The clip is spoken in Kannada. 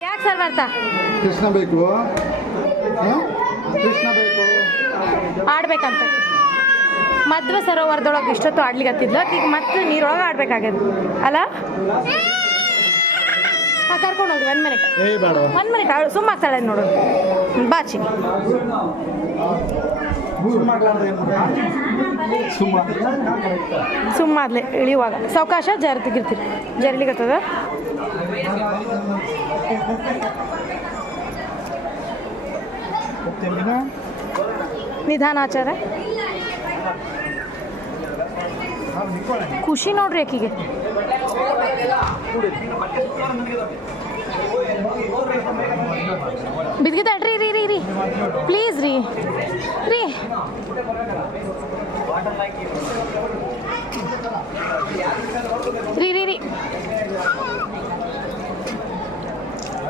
ಯಾಕೆ ಸರ್ ಬರ್ತಾ ಕೃಷ್ಣ ಬೇಕು ಕೃಷ್ಣ ಬೇಕು ಆಡ್ಬೇಕಂತ ಮಧ್ವ ಸರೋವರದೊಳಗೆ ಇಷ್ಟೊತ್ತು ಆಡ್ಲಿಕ್ಕೆ ಈಗ ಮತ್ತೆ ನೀರೊಳಗೆ ಆಡ್ಬೇಕಾಗ್ಯದ ಅಲ್ಲ ಕರ್ಕೊಂಡು ಹೋಗಿ 1 ಮಿನಿಟ್ 1 ಮಿನಿಟ್ ಸುಮ್ಮ ಆಗ್ತಾಳೆ ನೋಡೋದು ಬಾಚಿ ಸುಮ್ಮಾದ್ಲೆ ಇಳಿಯುವಾಗ ಸಾವಕಾಶ ತೆಗಿರ್ತೀರಿ ಜರ್ಲಿಗತ್ತದ ನಿಧಾನ ಆಚಾರ ಖುಷಿ ನೋಡ್ರಿ ಆಕಿಗೆ ಬಿದ್ಗಿತಾಳ್ರಿ ರೀ ರೀ ರೀ ಪ್ಲೀಸ್ ರೀ ರೀ